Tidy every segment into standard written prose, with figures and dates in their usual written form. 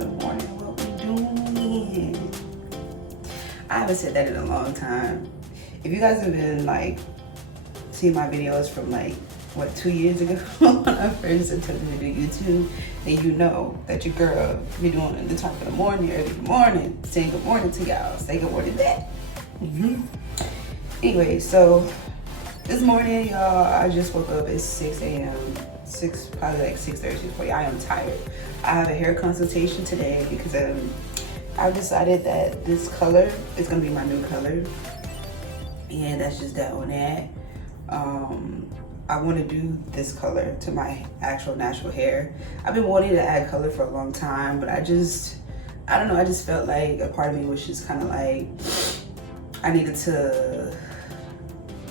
in the morning. What we doing? I haven't said that in a long time. If you guys have been like seeing my videos from like what 2 years ago when I first attempted to do YouTube, then you know that your girl be doing the top of the morning, early in the morning, saying good morning to y'all, say good morning back. Anyway, so this morning, y'all, I just woke up at 6 a.m. Probably like 6:30, 6:40. I am tired. I have a hair consultation today because I've decided that this color is gonna be my new color, and that's just that on that. I want to do this color to my actual natural hair. I've been wanting to add color for a long time, but I don't know, I just felt like a part of me was just kind of like I needed to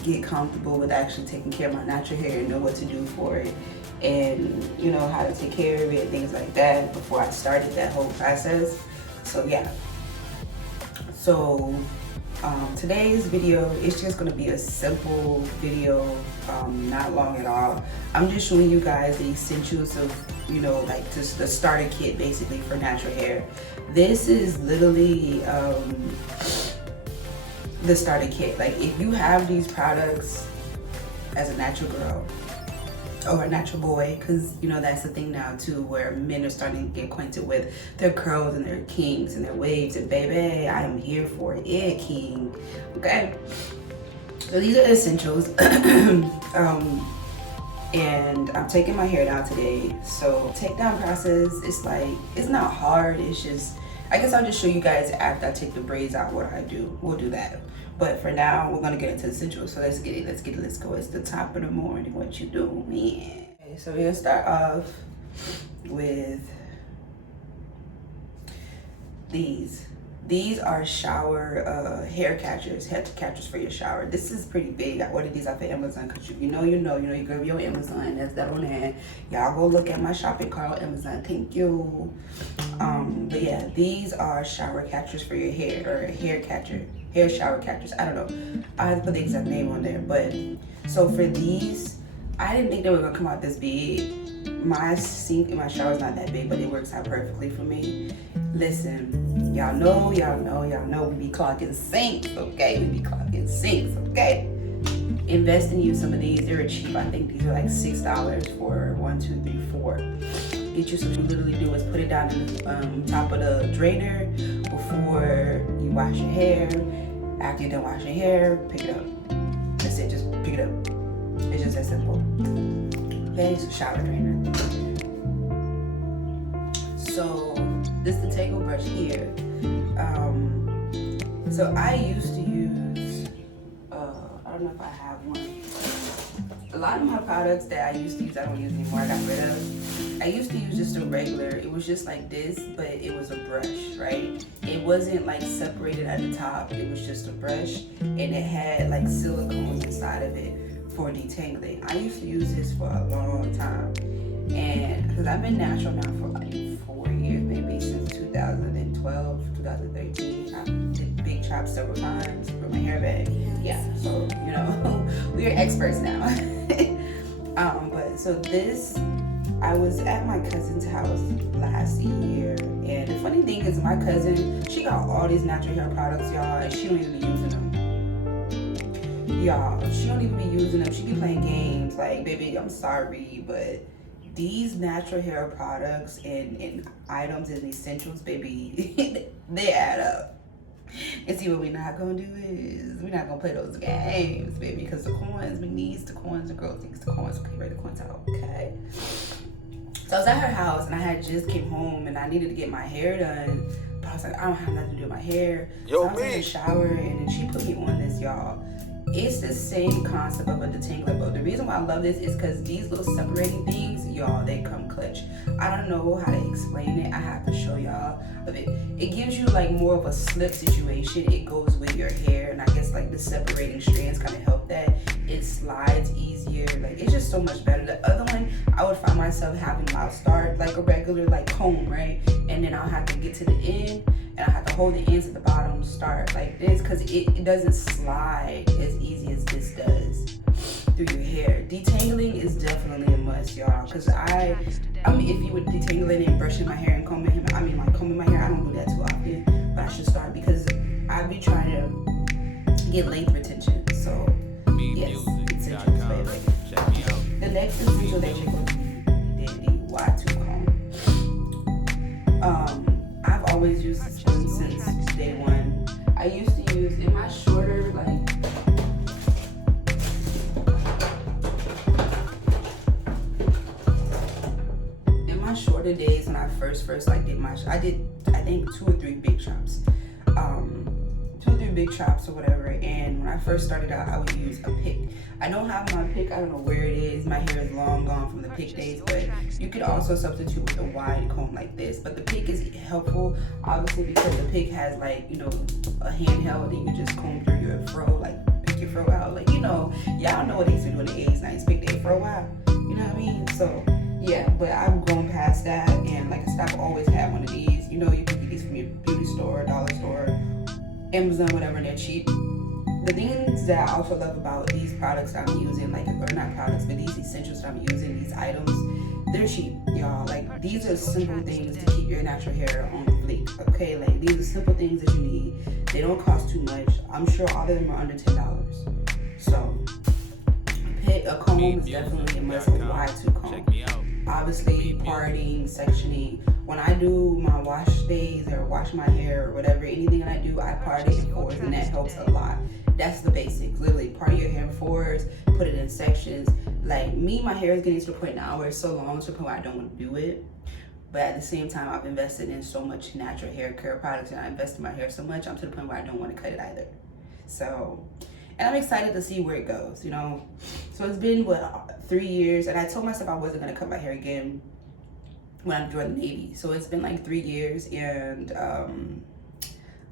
get comfortable with actually taking care of my natural hair and know what to do for it, and you know how to take care of it and things like that before I started that whole process. So yeah, so today's video is just going to be a simple video, not long at all. I'm just showing you guys the essentials of, you know, like just the starter kit basically for natural hair. This is literally the starter kit. Like if you have these products as a natural girl or a natural boy, because you know that's the thing now too, where men are starting to get acquainted with their curls and their kinks and their waves, and baby, I am here for it, king. Okay, so these are the essentials. And I'm taking my hair down today. So take down process, it's like, it's not hard, it's just, I guess I'll just show you guys after I take the braids out what I do. We'll do that. But for now, we're gonna get into the essentials. So let's go. It's the top of the morning. What you do, man? Okay, so we're gonna start off with these. These are shower hair catchers for your shower. This is pretty big. I ordered these off of Amazon because you know you go to your Amazon. That's that on that. Y'all go look at my shopping cart on Amazon. Thank you. But yeah, these are shower catchers for your hair, or hair shower catchers. I don't know. I have to put the exact name on there. But so for these, I didn't think they were gonna come out this big. My sink in my shower is not that big, but it works out perfectly for me. Listen, y'all know, we be clogging sinks, okay? We be clogging sinks, okay? Invest in you some of these. They're cheap. I think these are like $6 for 1, 2, 3, 4. Get you some. What you literally do is put it down in the top of the drainer before you wash your hair. After you're done washing your hair, pick it up. That's it. Just pick it up. It's just that simple. Okay, so shower drainer. So this is the detangle brush here. So I used to use, I don't know if I have one. A lot of my products that I used to use, I don't use anymore. I got rid of. I used to use just a regular. It was just like this, but it was a brush, right? It wasn't like separated at the top. It was just a brush, and it had like silicones inside of it for detangling. I used to use this for a long time, and because I've been natural now for like 4 years, maybe since 2012, 2013. I did big chops several times for my hair bag. Yeah, so you know, we are experts now. But so this, I was at my cousin's house last year, and the funny thing is my cousin, she got all these natural hair products, y'all, and she don't even be using them. Y'all, she don't even be using them. She be playing games like, baby, I'm sorry, but these natural hair products and items and essentials, baby, they add up. And see, what we're not gonna do is we're not gonna play those games, baby, because the coins, we need the coins, the girls needs the coins. Okay, write the coins out, okay? So I was at her house and I had just came home and I needed to get my hair done, but I was like, I don't have nothing to do with my hair. So I was in the shower and then she put me on this, y'all. It's the same concept of a detangler, but the reason why I love this is because these little separating things, y'all, they come clutch. I don't know how to explain it. I have to show y'all. It gives you like more of a slip situation. It goes with your hair, and I guess like the separating strands kind of help that. It slides easier. Like it's just so much better. The other one, I would find myself having I'll start like a regular like comb, right? And then I'll have to get to the end, and I have to hold the ends at the bottom, start like this, because it doesn't slide as easy as this does through your hair. Detangling is definitely a must, y'all, because I I mean, if you would detangling and brushing my hair and combing my hair, I don't do that too often, but I should start because I be trying to get length retention. So yes, essentials, baby. The next essential that you're going to need is the Y2 comb. I've always used this one since day one. I used to use in my shorter shorter days when I first like did I think 2 or 3 big chops. 2 or 3 big chops or whatever, and when I first started out I would use a pick. I don't have my pick, I don't know where it is. My hair is long gone from the pick days, but you could also substitute with a wide comb like this. But the pick is helpful obviously because the pick has like, you know, a handheld and you can just comb through your fro, like pick your fro out, like, you know, y'all know what they used to do in the 80s, 90s, pick their fro out, you know what I mean? So yeah, but I've grown past that, and like I said, I've always had one of these. You know, you can get these from your beauty store, dollar store, Amazon, whatever, and they're cheap. The things that I also love about these products that I'm using, like, or not products, but these essentials that I'm using, these items, they're cheap, y'all. Like, these are simple things to keep your natural hair on fleek, okay? Like, these are simple things that you need. They don't cost too much. I'm sure all of them are under $10. So, a comb is definitely a must, a Y2 comb. Obviously, parting, sectioning. When I do my wash days or wash my hair or whatever, anything that I do, I part it in 4s, and that helps a lot. That's the basics. Literally, part your hair in 4s, put it in sections. Like me, my hair is getting to the point now where it's so long to the point where I don't want to do it. But at the same time, I've invested in so much natural hair care products, and I invest in my hair so much, I'm to the point where I don't want to cut it either. So, and I'm excited to see where it goes, you know. So it's been, 3 years, and I told myself I wasn't going to cut my hair again when I joined the Navy. So it's been like 3 years, and I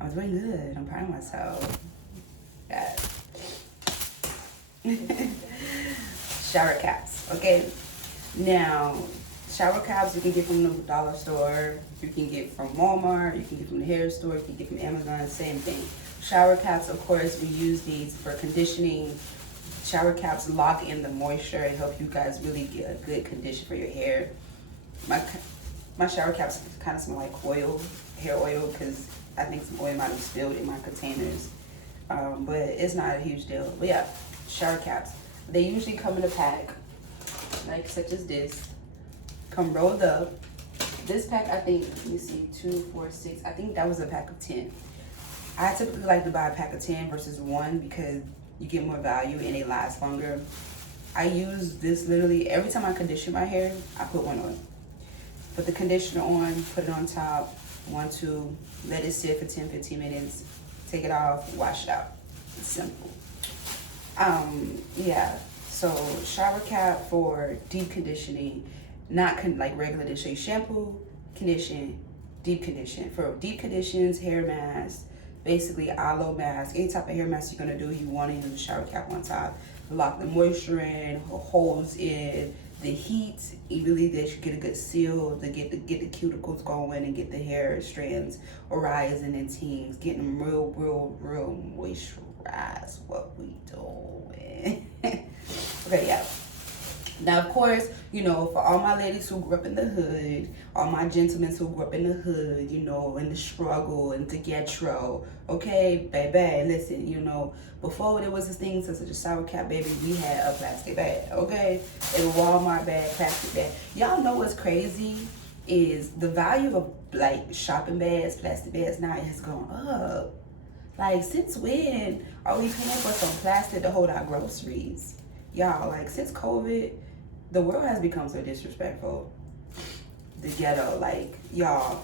was doing good. I'm proud of myself. Yeah. Shower caps, okay? Now, shower caps you can get from the dollar store, you can get from Walmart, you can get from the hair store, you can get from Amazon, same thing. Shower caps, of course, we use these for conditioning. Shower caps lock in the moisture and help you guys really get a good condition for your hair. My shower caps kind of smell like hair oil, because I think some oil might have spilled in my containers. But it's not a huge deal. But yeah, shower caps. They usually come in a pack, like such as this. Come rolled up. This pack, I think, let me see, 2, 4, 6. I think that was a pack of 10. I typically like to buy a pack of 10 versus 1 because you get more value and they last longer. I use this literally every time I condition my hair. I put one on. Put the conditioner on, put it on top, 1, 2, let it sit for 10, 15 minutes, take it off, wash it out. It's simple. Yeah, so shower cap for deep conditioning, not like regular conditioning. Shampoo, condition, deep condition. For deep conditions, hair masks, basically aloe mask, any type of hair mask you're gonna do, you wanna use a shower cap on top. Lock the moisture in, holds in the heat, really that you get a good seal to get the cuticles going and get the hair strands rising and teams, getting them real moisturized. What we doing? Okay, yeah. Now, of course, you know, for all my ladies who grew up in the hood, all my gentlemen who grew up in the hood, you know, in the struggle and the ghetto, okay, baby, listen, you know, before there was this thing such as a shower cap, baby, we had a plastic bag, okay? A Walmart bag, plastic bag. Y'all know what's crazy is the value of, like, shopping bags, plastic bags now has gone up. Like, since when are we paying for some plastic to hold our groceries? Y'all, like, since COVID, the world has become so disrespectful. The ghetto, like, y'all,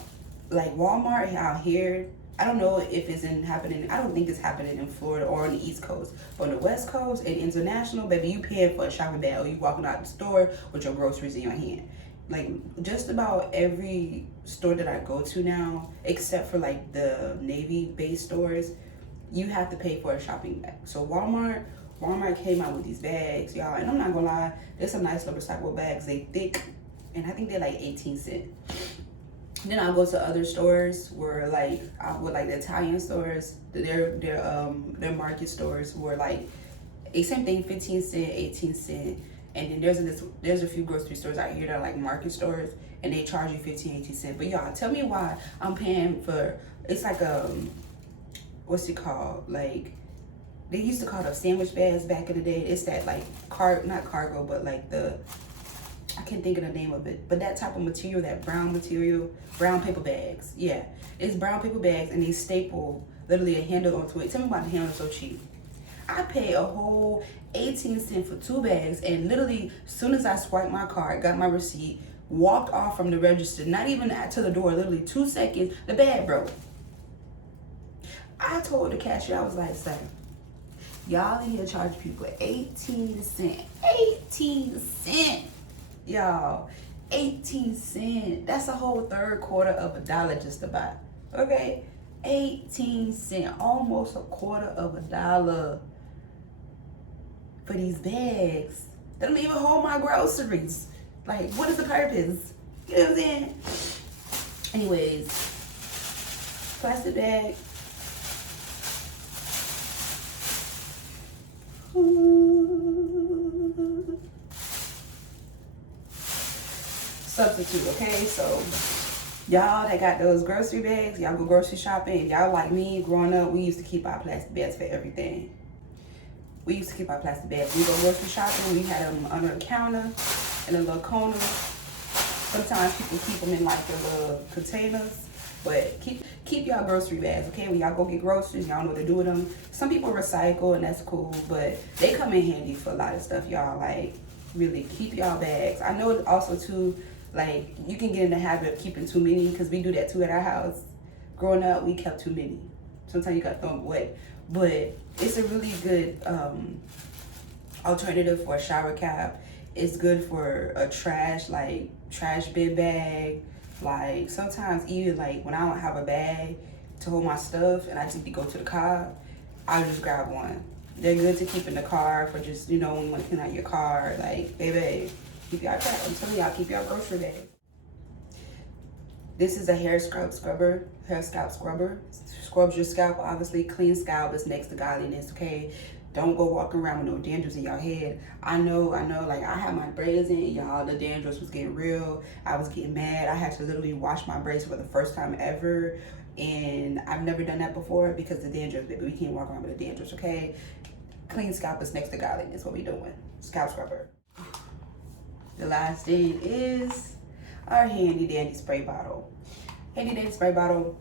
like Walmart out here, I don't know if it's happening, I don't think it's happening in Florida or on the East Coast, but on the West Coast and international, baby, you paying for a shopping bag or you walking out the store with your groceries in your hand. Like, just about every store that I go to now, except for like the Navy-based stores, you have to pay for a shopping bag. So Walmart came out with these bags, y'all, and I'm not gonna lie, there's some nice little recyclable bags. They thick, and I think they're like 18 cents. Then I'll go to other stores where, like, the Italian stores, their market stores were like, same thing, 15 cent, 18 cent. And then there's a few grocery stores out here that are like market stores, and they charge you 15-18 cents. But y'all, tell me why I'm paying for, it's like what's it called? Like, they used to call it sandwich bags back in the day. It's that like not cargo, but like I can't think of the name of it, but that type of material, that brown material, brown paper bags. Yeah, it's brown paper bags, and they staple literally a handle onto it. Tell me why the handle's so cheap. I paid a whole 18 cents for 2 bags, and literally as soon as I swiped my card, got my receipt, walked off from the register, not even to the door, literally 2 seconds, the bag broke. I told the cashier, I was like, sir, y'all in here charge people 18 cents. 18 cents. Y'all, 18 cents. That's a whole $3/4 of $1 just about. Okay? 18 cents. Almost $1/4 for these bags. They don't even hold my groceries. Like, what is the purpose? You know what I'm saying? Anyways, plastic bag. Substitute, okay? So y'all that got those grocery bags, y'all go grocery shopping, y'all like me, growing up, we used to keep our plastic bags for everything. We used to keep our plastic bags. We go grocery shopping, we had them under the counter in a little corner. Sometimes people keep them in like the little containers, but keep y'all grocery bags, okay? When y'all go get groceries, y'all know what to do with them. Some people recycle, and that's cool, but they come in handy for a lot of stuff, y'all. Like, really keep y'all bags. I know also too, like, you can get in the habit of keeping too many, because we do that too at our house. Growing up, we kept too many. Sometimes you gotta throw them away. But it's a really good alternative for a shower cap. It's good for a trash bin bag. Like, sometimes even like when I don't have a bag to hold my stuff and I just need to go to the car, I'll just grab one. They're good to keep in the car for just, you know, when you want to clean out your car. Like, baby, keep y'all crap. I'm telling y'all, keep y'all grocery bags. This is a hair scalp scrubber. Scrubs your scalp, obviously. Clean scalp is next to godliness, okay? Don't go walking around with no dandruff in your head. I know, like, I had my braids in, y'all. The dandruff was getting real. I was getting mad. I had to literally wash my braids for the first time ever. And I've never done that before because the dandruff, baby. We can't walk around with the dandruff, okay? Clean scalp is next to godliness. What we doing? Scalp scrubber. The last thing is our handy dandy spray bottle. Handy dandy spray bottle.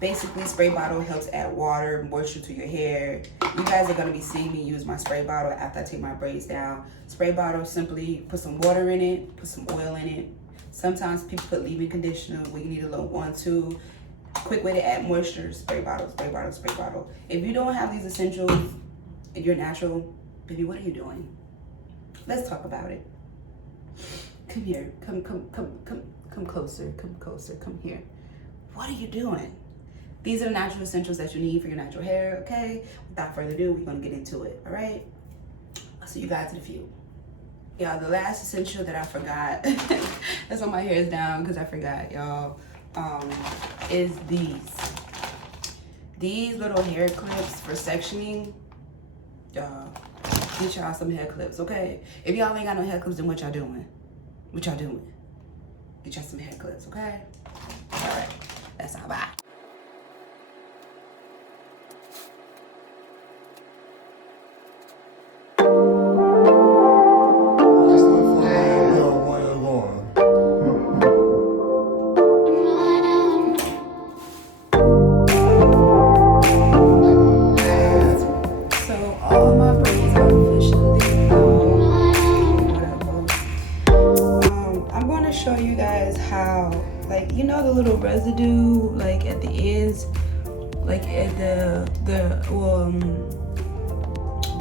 Basically, spray bottle helps add water, moisture to your hair. You guys are gonna be seeing me use my spray bottle after I take my braids down. Spray bottle, simply put some water in it, put some oil in it. Sometimes people put leave-in conditioner where you need a little 1-2. Quick way to add moisture, spray bottle, spray bottle, spray bottle. If you don't have these essentials and you're natural, baby, what are you doing? Let's talk about it. Come here, come closer, come here. What are you doing? These are the natural essentials that you need for your natural hair, okay? Without further ado, we're gonna get into it, all right? I'll see you guys in a few. Y'all, the last essential that I forgot, that's why my hair is down, because I forgot, y'all, is these. These little hair clips for sectioning. Y'all, get y'all some hair clips, okay? If y'all ain't got no hair clips, then what y'all doing? What y'all doing? Get y'all some hair clips, okay? All right, that's all, bye. Show you guys how, like, you know, the little residue, like at the ends, like at the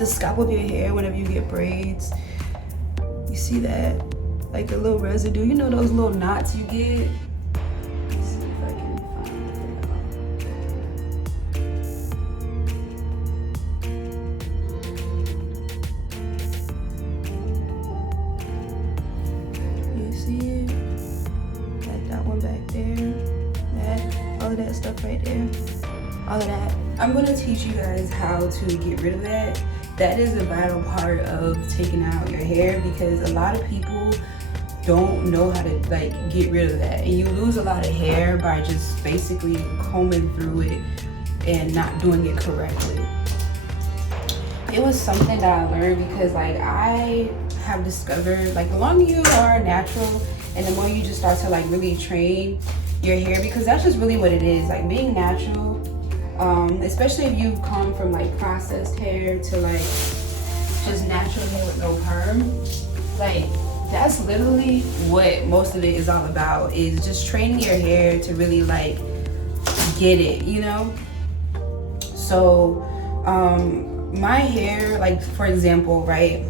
scalp of your hair whenever you get braids, you see that, like the little residue, you know, those little knots you get. Let's see if I can find it. You see it? That one back there, all of that stuff right there, all of that. I'm gonna teach you guys how to get rid of that. that is a vital part of taking out your hair, because a lot of people don't know how to like get rid of that, and you lose a lot of hair by just basically combing through it and not doing it correctly. It was something that I learned because like I have discovered, like the longer you are natural and the more you just start to like really train your hair, because that's just really what it is, like being natural, especially if you've come from like processed hair to like just natural hair with no perm, like that's literally what most of it is all about, is just training your hair to really like get it, you know? So my hair, like for example, right,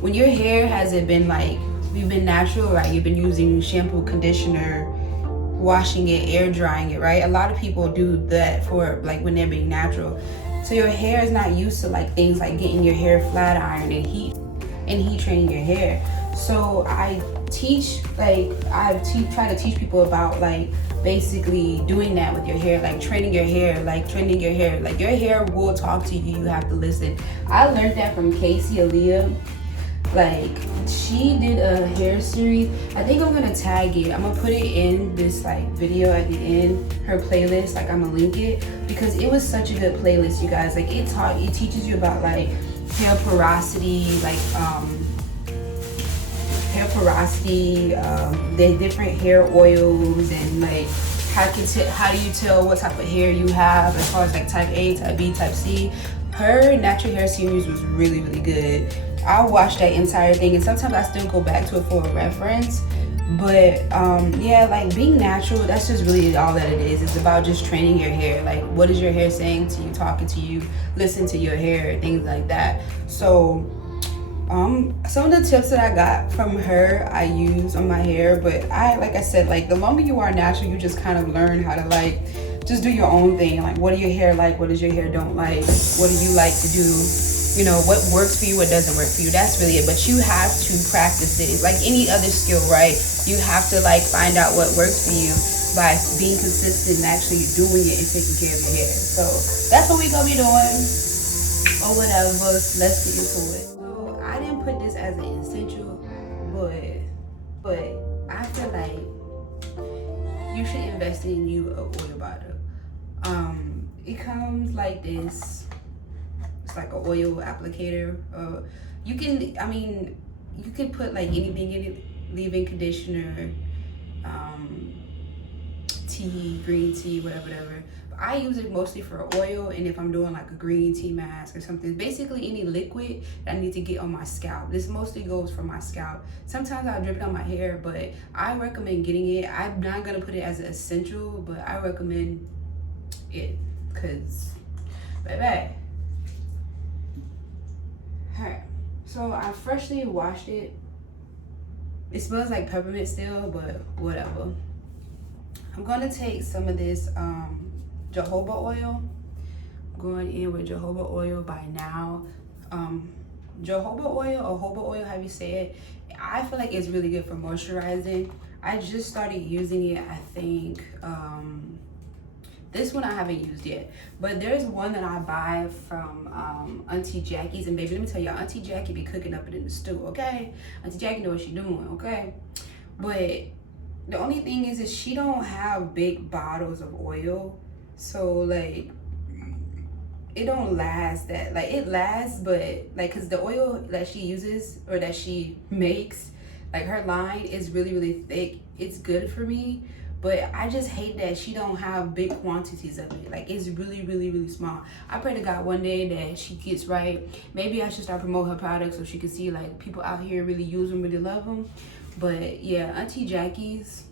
when your hair hasn't been like, you've been natural, right, you've been using shampoo, conditioner, washing it, air drying it, right? A lot of people do that for like when they're being natural. So your hair is not used to like things like getting your hair flat ironed and heat training your hair. So I teach, like try to teach people about like basically doing that with your hair, like training your hair, like your hair will talk to you, you have to listen. I learned that from Kaice, Alea. Like she did a hair series, I think I'm gonna tag it, I'm gonna put it in this like video at the end, her playlist, like I'm gonna link it, because it was such a good playlist, you guys. Like it teaches you about like hair porosity, like the different hair oils, and like how do you tell what type of hair you have as far as like type A, type B, type C. Her natural hair series was really, really good. I watched that entire thing, and sometimes I still go back to it for a reference. But yeah, like being natural, that's just really all that it is. It's about just training your hair. Like what is your hair saying to you, talking to you, listen to your hair, things like that. So some of the tips that I got from her I use on my hair, but like I said, like the longer you are natural, you just kind of learn how to like just do your own thing. Like what do your hair like, what does your hair don't like, what do you like to do, you know, what works for you, what doesn't work for you. That's really it. But you have to practice it. It's like any other skill, right? You have to like find out what works for you by being consistent and actually doing it and taking care of your hair. So that's what we gonna be doing or whatever. Let's get into it. So I didn't put this as an essential, but I feel like you should invest in you a oil bottle. It comes like this. It's like an oil applicator. You can put like anything in it, leave-in conditioner, tea, green tea, whatever. But I use it mostly for oil, and if I'm doing like a green tea mask or something, basically any liquid that I need to get on my scalp. This mostly goes for my scalp. Sometimes I'll drip it on my hair, but I recommend getting it. I'm not gonna put it as an essential, but I recommend it, cause baby. Alright, so I freshly washed it. It smells like peppermint still, but whatever. I'm gonna take some of this jojoba oil. I'm going in with jojoba oil by now. Jojoba oil or hoba oil, how you say it. I feel like it's really good for moisturizing. I just started using it, I think. This one I haven't used yet, but there's one that I buy from Auntie Jackie's, and baby, let me tell y'all, Auntie Jackie be cooking up it in the stew, okay? Auntie Jackie know what she doing, okay? But the only thing is she don't have big bottles of oil, so like it don't last that, like it lasts, but like, cause the oil that she uses or that she makes, like her line is really, really thick. It's good for me. But I just hate that she don't have big quantities of it. Like it's really, really, really small. I pray to God one day that she gets right. Maybe I should start promoting her products so she can see like people out here really use them, really love them. But yeah, Auntie Jackie's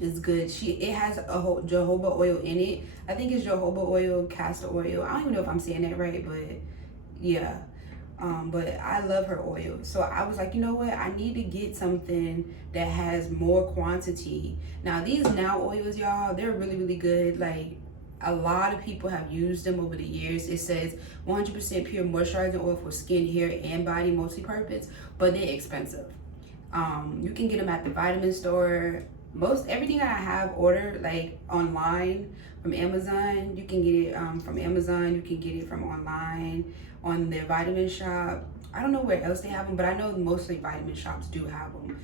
is good. It has a whole jojoba oil in it. I think it's jojoba oil, castor oil. I don't even know if I'm saying that right, but yeah. But I love her oil. So I was like, you know what? I need to get something that has more quantity. Now these Now oils, y'all, they're really, really good. Like a lot of people have used them over the years. It says 100% pure moisturizing oil for skin, hair, and body, multi-purpose, but they're expensive. You can get them at the vitamin store. most everything I have ordered like online from Amazon. You can get it from Amazon. You can get it from online on their vitamin shop. I don't know where else they have them, but I know mostly vitamin shops do have them.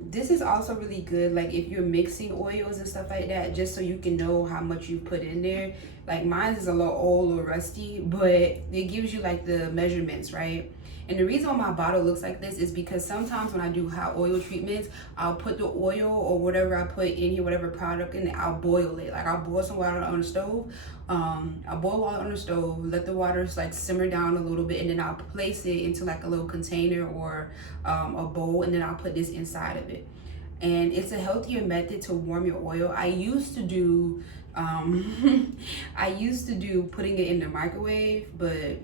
This is also really good, like if you're mixing oils and stuff like that, just so you can know how much you put in there. Like mine is a little old or rusty, but it gives you like the measurements, right? And the reason why my bottle looks like this is because sometimes when I do hot oil treatments, I'll put the oil or whatever I put in here, whatever product in it, I'll boil it. Like I'll boil some water on the stove. I'll boil water on the stove, let the water like simmer down a little bit, and then I'll place it into like a little container or a bowl, and then I'll put this inside of it. And it's a healthier method to warm your oil. I used to do putting it in the microwave, but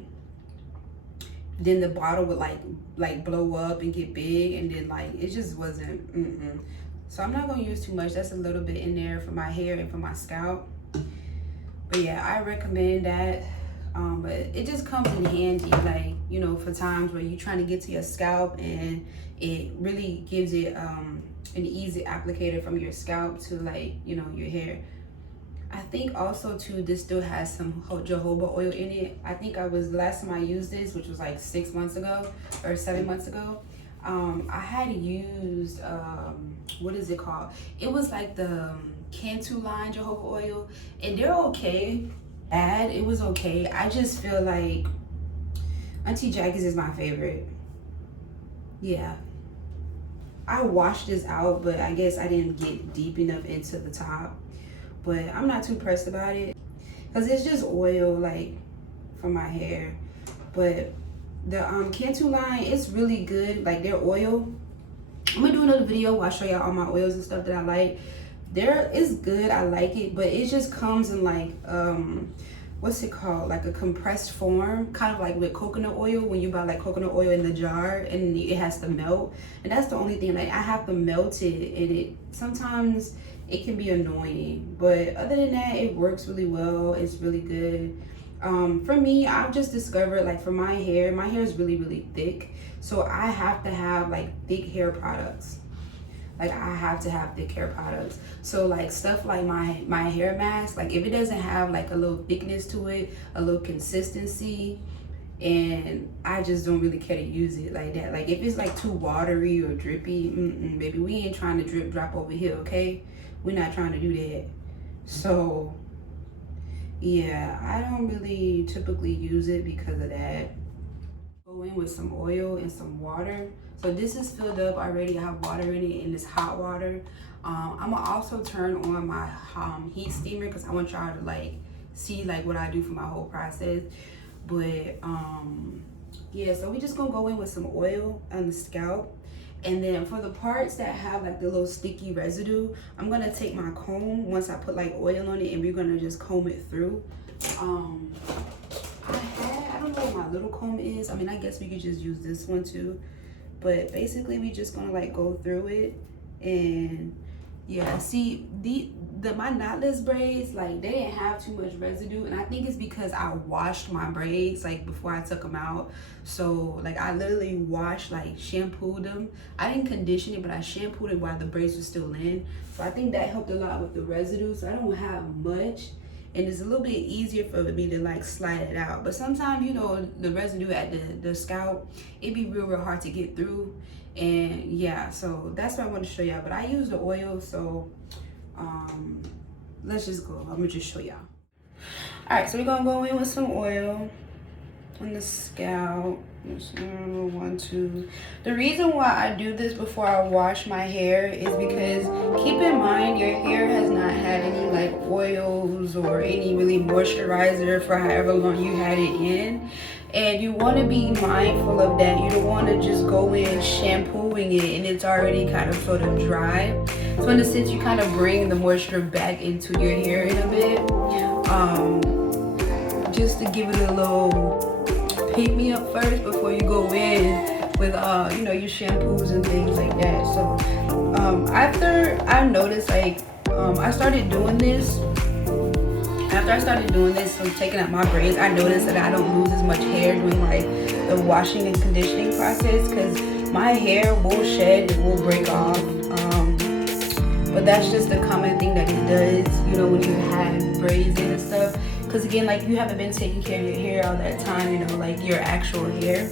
then the bottle would like blow up and get big, and then like it just wasn't So I'm not gonna use too much. That's a little bit in there for my hair and for my scalp. But yeah, I recommend that. But it just comes in handy, like, you know, for times where you're trying to get to your scalp, and it really gives it an easy applicator from your scalp to, like, you know, your hair. I think also too, this still has some jojoba oil in it. I think last time I used this, which was like 6 months ago or 7 months ago, I had used what is it called? It was like the Cantu line jojoba oil, and they're okay. It was okay. I just feel like Auntie Jackie's is my favorite. Yeah, I washed this out, but I guess I didn't get deep enough into the top. But I'm not too pressed about it because it's just oil, like, for my hair. But the Cantu line, it's really good, like their oil. I'm gonna do another video where I show y'all all my oils and stuff that I like. It's good, I like it, but it just comes in like what's it called, like a compressed form, kind of like with coconut oil, when you buy like coconut oil in the jar and it has to melt. And that's the only thing, like I have to melt it, and it sometimes it can be annoying, but other than that, it works really well. It's really good. For me, I've just discovered, like, for my hair is really thick, so I have to have like thick hair products. Like I have to have thick hair products. So like stuff like my hair mask, like if it doesn't have like a little thickness to it, a little consistency, and I just don't really care to use it like that. Like if it's like too watery or drippy, baby, we ain't trying to drip drop over here, okay? We're not trying to do that. So yeah, I don't really typically use it because of that. Go in with some oil and some water. So this is filled up already. I have water in it, and it's hot water. I'm gonna also turn on my heat steamer because I want y'all to like see like what I do for my whole process. But yeah, so we just gonna go in with some oil on the scalp, and then for the parts that have like the little sticky residue, I'm gonna take my comb once I put like oil on it, and we're gonna just comb it through. I don't know what my little comb is. I mean, I guess we could just use this one too, but basically we just gonna like go through it. And yeah, see, my knotless braids, like they didn't have too much residue, and I think it's because I washed my braids like before I took them out. So like I literally washed, like shampooed them. I didn't condition it, but I shampooed it while the braids were still in. So I think that helped a lot with the residue. So I don't have much, and it's a little bit easier for me to like slide it out. But sometimes, you know, the residue at the scalp, it'd be real hard to get through. And yeah, so that's what I want to show y'all. But I use the oil, so let's just go. I'm gonna just show y'all. All right, so we're gonna go in with some oil on the scalp. 1, 2. The reason why I do this before I wash my hair is because keep in mind your hair has not had any like oils or any really moisturizer for however long you had it in, and you want to be mindful of that. You don't want to just go in shampooing it and it's already kind of sort of dry. So in a sense, you kind of bring the moisture back into your hair in a bit, just to give it a little pick me up first before you go in with you know, your shampoos and things like that. So after I noticed, like I started doing this, so taking out my braids, I noticed that I don't lose as much hair during like the washing and conditioning process, because my hair will shed, it will break off. but that's just the common thing that it does, you know, when you have braids in and stuff. Because again, like, you haven't been taking care of your hair all that time, you know, like your actual hair.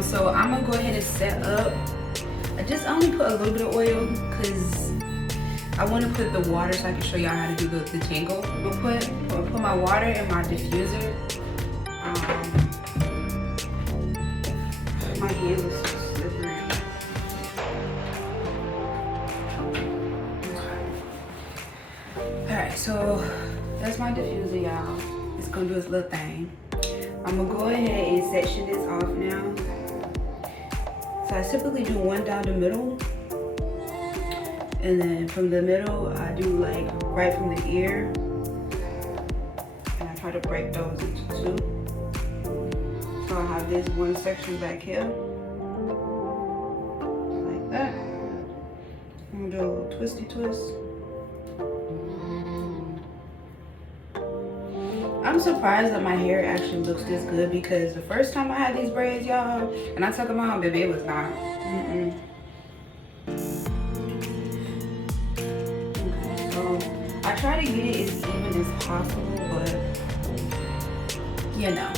So I'm gonna go ahead and set up. I only put a little bit of oil because I want to put the water so I can show y'all how to do the detangle. I'm gonna put my water in my diffuser. My hands are so slippery. Okay. Alright, so that's my diffuser, y'all. It's gonna do its little thing. I'm gonna go ahead and section this off now. So I typically do one down the middle. And then from the middle, I do like right from the ear. And I try to break those into two. So I have this one section back here. Like that. I'm gonna do a little twisty twist. I'm surprised that my hair actually looks this good because the first time I had these braids, y'all, and I took them out, baby, it was not. Okay, so I try to get it as even as possible, but you know.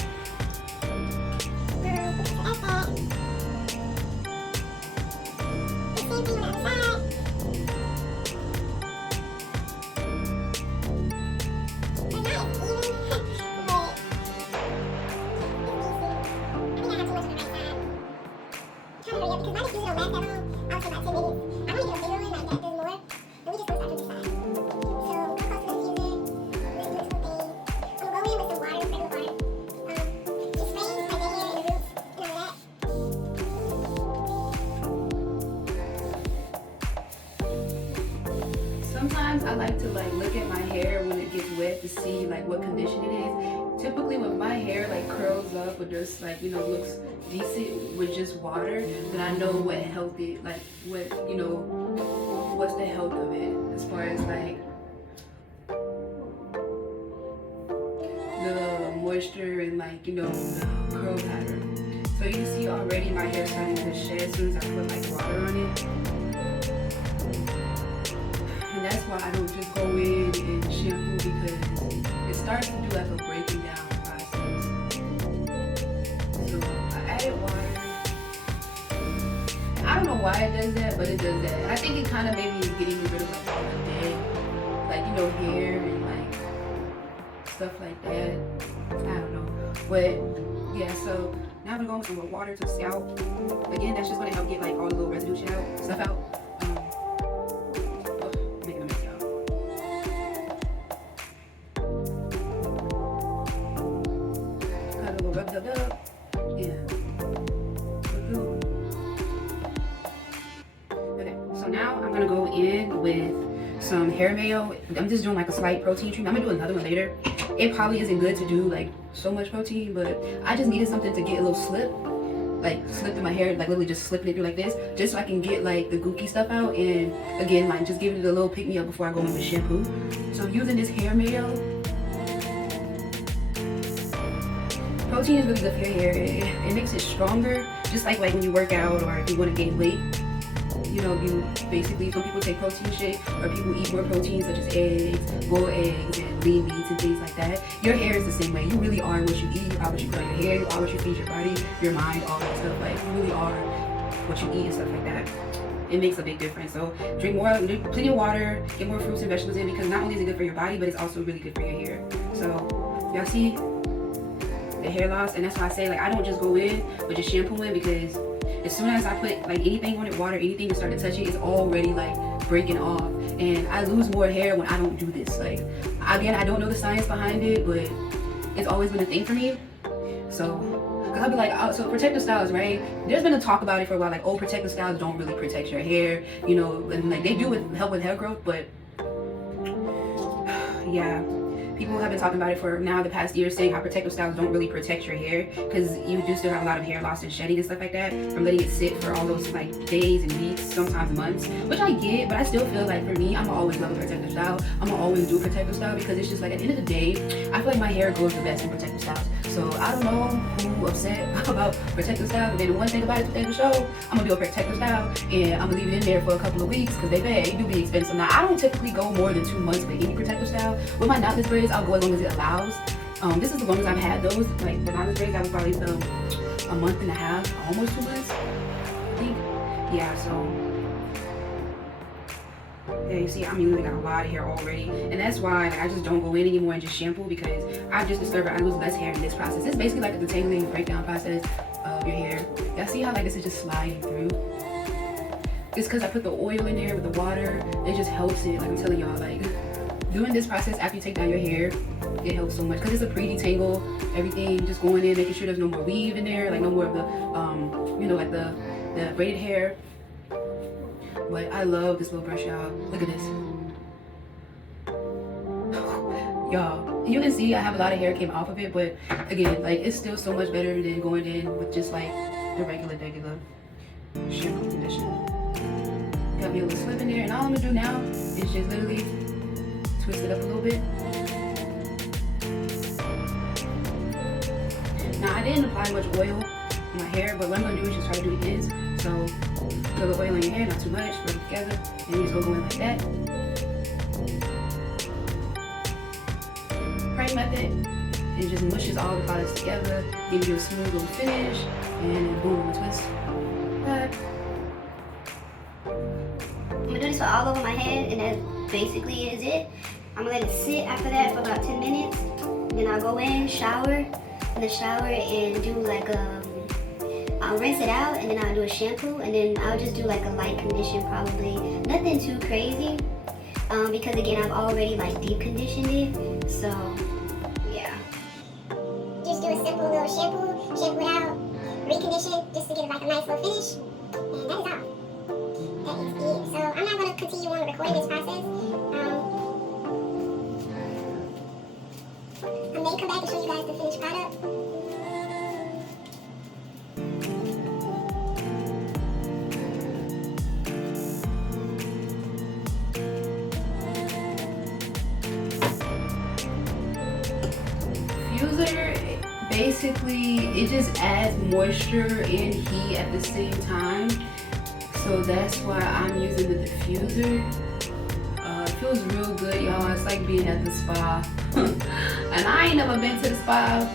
Sometimes I like to like look at my hair when it gets wet to see like what condition it is. Typically when my hair like curls up or just like, you know, looks decent with just water, then I know what health it, like what, you know, what's the health of it as far as like the moisture and like, you know, the curl pattern. So you can see already my hair starting to shed as soon as I put like water on it. And that's why I don't just go in and shampoo because it starts to do like a breaking down process. So I added water. I don't know why it does that, but it does that. And I think it kind of maybe is getting rid of like all the dead, like, you know, hair and like stuff like that. I don't know. But yeah, so now I'm going with some water to the scalp. Again, that's just going to help get like all the little residue stuff out. With some hair mayo. I'm just doing like a slight protein treatment. I'm gonna do another one later. It probably isn't good to do like so much protein, but I just needed something to get a little slip in my hair, like literally just slipping it through like this, just so I can get like the gooky stuff out, and again like just give it a little pick me up before I go in with shampoo. So I'm using this hair mayo. Protein is really good for your hair. It makes it stronger, just like when you work out or if you want to gain weight. You know, you basically, some people take protein shake or people eat more protein such as eggs, boiled eggs, and lean meats and things like that. Your hair is the same way. You really are what you eat, you are what you put on your hair, you are what you feed your body, your mind, all that stuff. Like, you really are what you eat and stuff like that. It makes a big difference. So drink plenty of water, get more fruits and vegetables in, because not only is it good for your body, but it's also really good for your hair. So y'all see the hair loss, and that's why I say like I don't just go in with just shampooing, because as soon as I put like anything on it, water, anything to start to touch it, it's already like breaking off, and I lose more hair when I don't do this. Like, again, I don't know the science behind it, but it's always been a thing for me. So, cause I'll be like, oh, so protective styles, right? There's been a talk about it for a while, like, oh, protective styles don't really protect your hair, you know, and like they do help with hair growth, but yeah, people have been talking about it for now the past year, saying how protective styles don't really protect your hair because you do still have a lot of hair loss and shedding and stuff like that from letting it sit for all those like days and weeks, sometimes months, which I get, but I still feel like for me, I'm always love a protective style. I'm gonna always do a protective style because it's just like at the end of the day, I feel like my hair goes the best in protective styles. So I don't know who upset about protective style, but then the one thing about it today to show, I'm gonna do a protective style and I'm gonna leave it in there for a couple of weeks because they do be expensive. Now I don't typically go more than 2 months with any protective style. With my knotless braids, I'll go as long as it allows. This is the longest I've had those. Like the knotless braids, I was probably a month and a half, almost 2 months, I think. Yeah, so yeah, you see, I'm usually got a lot of hair already, and that's why like, I just don't go in anymore and just shampoo because I just discovered I lose less hair in this process. It's basically like a detangling breakdown process of your hair. Y'all see how like this is just sliding through? It's because I put the oil in there with the water. It just helps it. Like I'm telling y'all, like doing this process after you take down your hair, it helps so much because it's a pre-detangle. Everything just going in, making sure there's no more weave in there, like no more of the, you know, like the braided hair. But I love this little brush, y'all. Look at this. Y'all, you can see I have a lot of hair came off of it, but again, like it's still so much better than going in with just like the regular shampoo conditioner. Got me a little slip in there, and all I'm gonna do now is just literally twist it up a little bit. Now I didn't apply much oil in my hair, but what I'm gonna do is just try to do the ends. So put a little oil in your hair, not too much, rub it together, and you just go in like that. Spray method, it just mushes all the products together, gives you a smooth little finish, and then boom, twist. I'm gonna do this for all over my head, and that basically is it. I'm gonna let it sit after that for about 10 minutes. Then I'll go in, shower, and do like I'll rinse it out, and then I'll do a shampoo, and then I'll just do like a light condition probably. Nothing too crazy, because again, I've already like deep conditioned it, so yeah. Just do a simple little shampoo it out, recondition, just to get like a nice little finish, and that is all. That is it. So I'm not going to continue on recording this process. I may come back and show you guys the finished product. Diffuser, basically, it just adds moisture and heat at the same time. So that's why I'm using the diffuser. It feels real good, y'all. It's like being at the spa. And I ain't never been to the spa.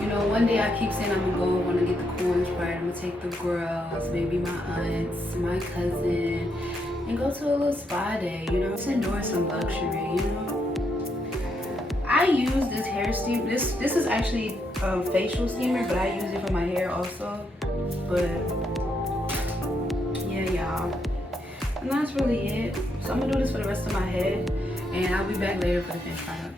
You know, one day I keep saying I'm gonna want to get the coins right. I'm gonna take the girls, maybe my aunts, my cousin, and go to a little spa day, you know? Just enjoy some luxury, you know? I use this hair steamer. This is actually a facial steamer, but I use it for my hair also. But yeah, y'all, and that's really it. So I'm gonna do this for the rest of my head, and I'll be back later for the finished product.